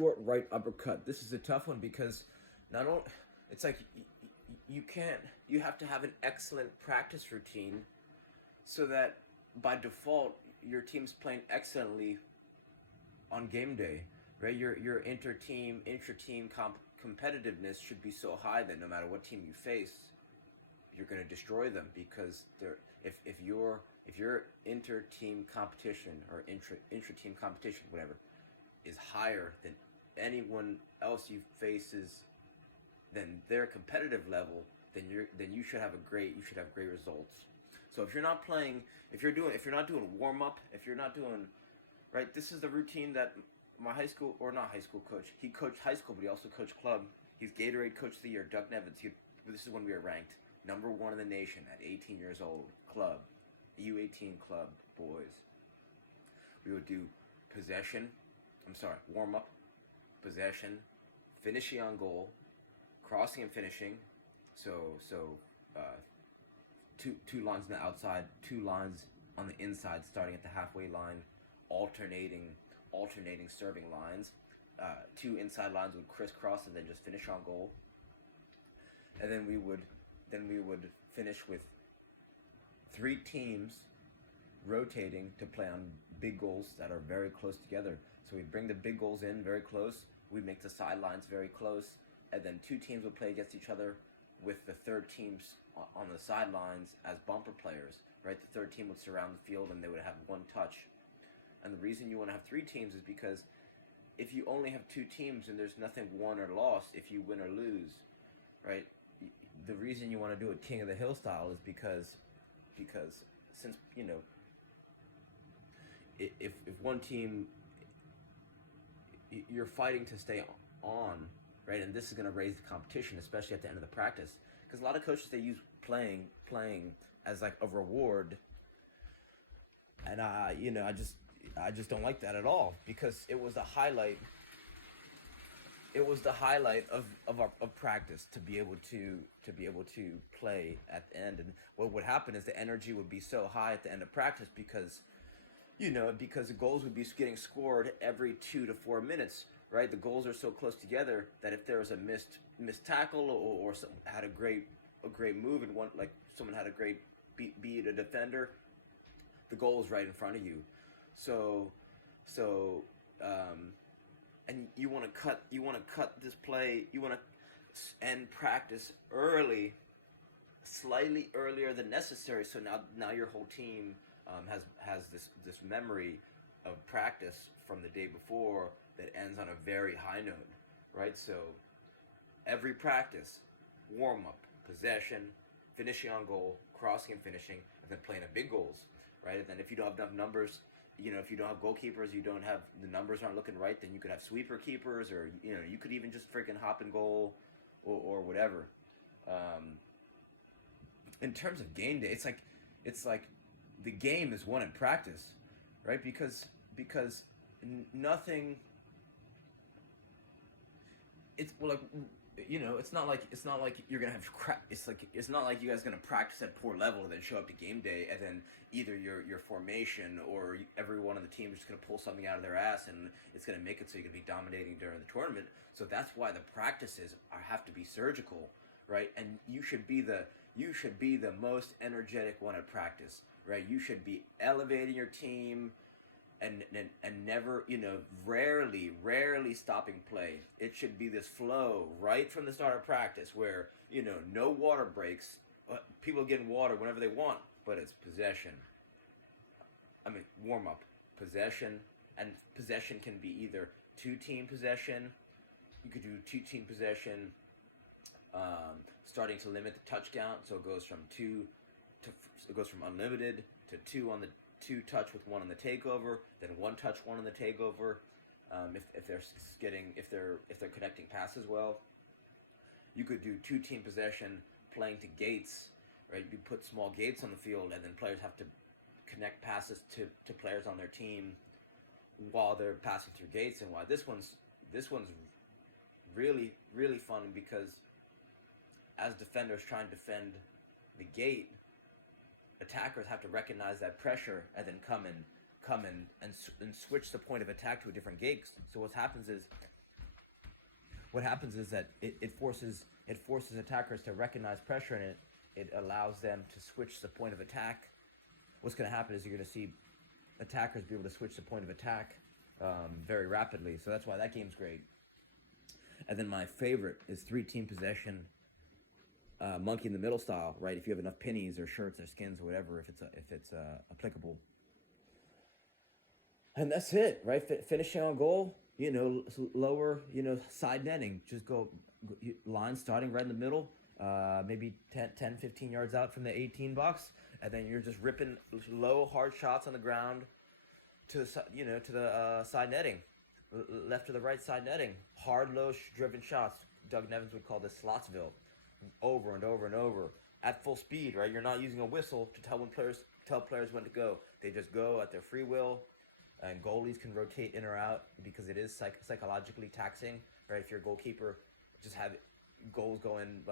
short right uppercut. This is a tough one because not only it's like you can't. You have to have an excellent practice routine so that by default your team's playing excellently on game day, right? Your intra-team competitiveness should be so high that no matter what team you face, you're going to destroy them because if your inter-team competition or intra-team competition, whatever, is higher than anyone else you faces, than their competitive level, then you should have great results. So if you're not playing, if you're not doing warm up, if you're not doing right, this is the routine that my high school, or not high school coach, he coached high school, but he also coached club. He's Gatorade Coach of the Year, Doug Nevins. This is when we were ranked #1 in the nation at 18 years old, club, U18 club, boys. We would do warm up, possession, finishing on goal, crossing and finishing. So two lines on the outside, 2 lines on the inside, starting at the halfway line, alternating serving lines. 2 inside lines would crisscross and then just finish on goal. And then we would finish with 3 teams rotating to play on big goals that are very close together. So we bring the big goals in very close. We make the sidelines very close, and then 2 teams would play against each other with the third teams on the sidelines as bumper players, right? The third team would surround the field and they would have 1 touch. And the reason you want to have 3 teams is because if you only have 2 teams and there's nothing won or lost if you win or lose, right? The reason you want to do a King of the Hill style is because since, if one team, you're fighting to stay on, right? And this is going to raise the competition, especially at the end of the practice, because a lot of coaches, they use playing as like a reward, and I just don't like that at all, because it was the highlight of practice to be able to play at the end. And what would happen is the energy would be so high at the end of practice because the goals would be getting scored every 2 to 4 minutes, right? The goals are so close together that if there was a missed tackle or someone had a great move and one, like someone had a great beat a defender, the goal is right in front of you. So and you want to cut this play, you want to end practice early, slightly earlier than necessary. So now your whole team has this memory of practice from the day before that ends on a very high note, right? So every practice, warm up, possession, finishing on goal, crossing and finishing, and then playing at big goals, right? And then if you don't have enough numbers, if you don't have goalkeepers, the numbers aren't looking right, then you could have sweeper keepers, or you could even just freaking hop and goal or whatever. In terms of game day, it's like the game is won in practice, right? Because nothing. It's it's not like you're gonna have it's not like you guys gonna practice at poor level and then show up to game day and then either your formation or every one of the teams is just gonna pull something out of their ass and it's gonna make it so you can be dominating during the tournament. So that's why the practices have to be surgical, right? And you should be the most energetic one at practice, right? You should be elevating your team and never, rarely stopping play. It should be this flow right from the start of practice where, no water breaks. People getting water whenever they want, but it's possession. Warm up, possession, and possession can be either 2-team possession. You could do 2-team possession, starting to limit the touch count, so it goes from unlimited to 2 on the 2 touch with 1 on the takeover, then 1 touch, 1 on the takeover. If they're connecting passes well, you could do 2-team possession, playing to gates, right? You put small gates on the field, and then players have to connect passes to players on their team while they're passing through gates. And why this one's really, really fun, because as defenders trying to defend the gate, attackers have to recognize that pressure and then come in and switch the point of attack to a different gate. So what happens is what happens is that it forces attackers to recognize pressure, and it allows them to switch the point of attack. What's going to happen is you're going to see attackers be able to switch the point of attack very rapidly. So that's why that game's great. And then my favorite is 3-team possession, monkey in the middle style, right? If you have enough pennies or shirts or skins or whatever, if it's applicable. And that's it, right? Finishing on goal, lower, side netting. Just go line starting right in the middle, maybe 10, 15 yards out from the 18 box, and then you're just ripping low, hard shots on the ground to the side netting, left to the right side netting. Hard, low, driven shots. Doug Nevins would call this Slotsville, over and over and over at full speed, right? You're not using a whistle to tell players when to go. They just go at their free will. And goalies can rotate in or out because it is psychologically taxing, right? If you're a goalkeeper, just have goals going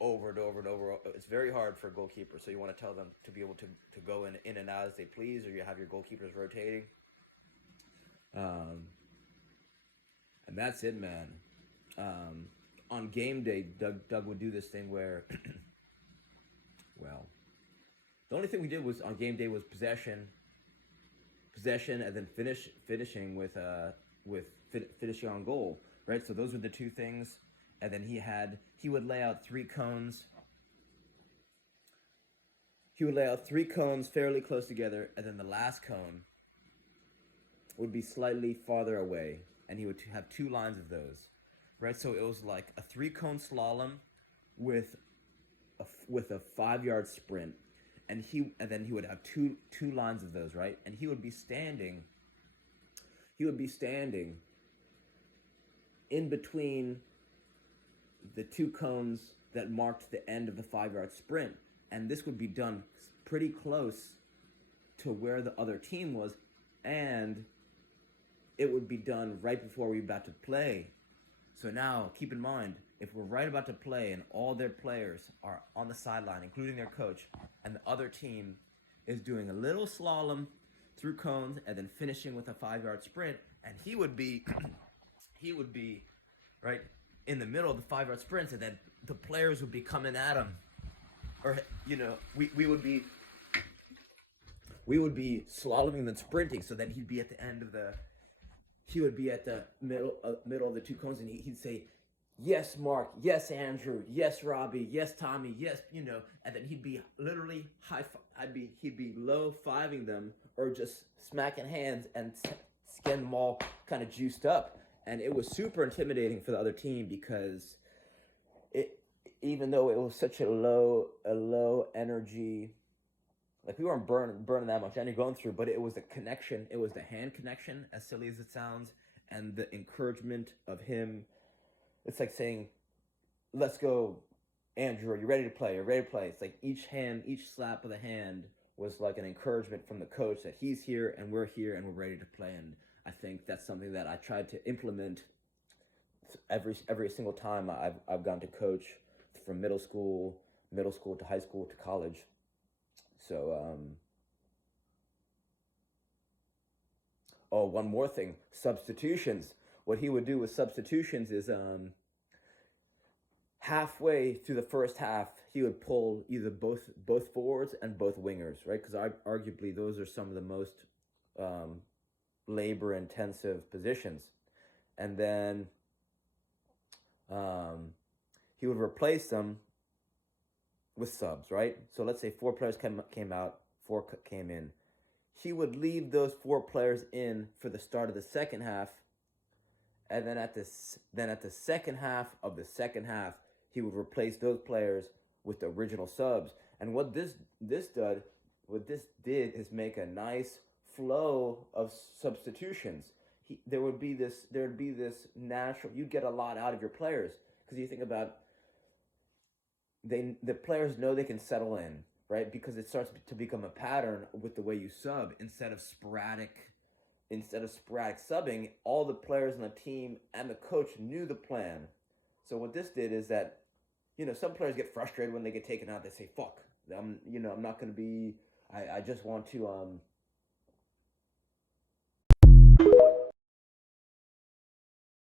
over and over and over. It's very hard for a goalkeeper, so you want to tell them to be able to go in and out as they please, or you have your goalkeepers rotating. And that's it, man. On game day, Doug would do this thing where, well, the only thing we did was on game day was possession, and then finishing with finishing on goal, right? So those were the two things. And then he would lay out 3 cones. He would lay out 3 cones fairly close together, and then the last cone would be slightly farther away, and he would have 2 lines of those, right? So it was like a 3-cone slalom with a 5-yard sprint. And then he would have two lines of those, right? And he would be standing in between the 2 cones that marked the end of the 5-yard sprint. And this would be done pretty close to where the other team was, and it would be done right before we were about to play. So now, keep in mind, if we're right about to play and all their players are on the sideline, including their coach, and the other team is doing a little slalom through cones and then finishing with a 5-yard sprint, and he would be right in the middle of the 5-yard sprints, and then the players would be coming at him, or we would be slaloming and sprinting, so then he'd be at the end of the. He would be at the middle of the 2 cones, and he'd say, "Yes, Mark. Yes, Andrew. Yes, Robbie. Yes, Tommy. Yes, and then he'd be literally he'd be low fiving them or just smacking hands and getting them all kind of juiced up, and it was super intimidating for the other team because even though it was such a low energy. Like, we weren't burning that much energy going through, but it was the connection. It was the hand connection, as silly as it sounds, and the encouragement of him. It's like saying, "Let's go, Andrew. Are you ready to play? You're ready to play." It's like each slap of the hand was like an encouragement from the coach that he's here and we're here and we're ready to play. And I think that's something that I tried to implement every single time I've gone to coach, from middle school to high school to college. So, one more thing, substitutions. What he would do with substitutions is halfway through the first half, he would pull either both forwards and both wingers, right? Because arguably those are some of the most labor-intensive positions. And then he would replace them with subs, right? So let's say 4 players came out, 4 came in. He would leave those 4 players in for the start of the second half, and then at the second half of the second half, he would replace those players with the original subs. And what this did is make a nice flow of substitutions. There would be this natural. You'd get a lot out of your players because you think about. The players know they can settle in, right? Because it starts to become a pattern with the way you sub instead of sporadic subbing. All the players on the team and the coach knew the plan. So what this did is that, some players get frustrated when they get taken out. They say, "Fuck, I'm not going to be. I just want to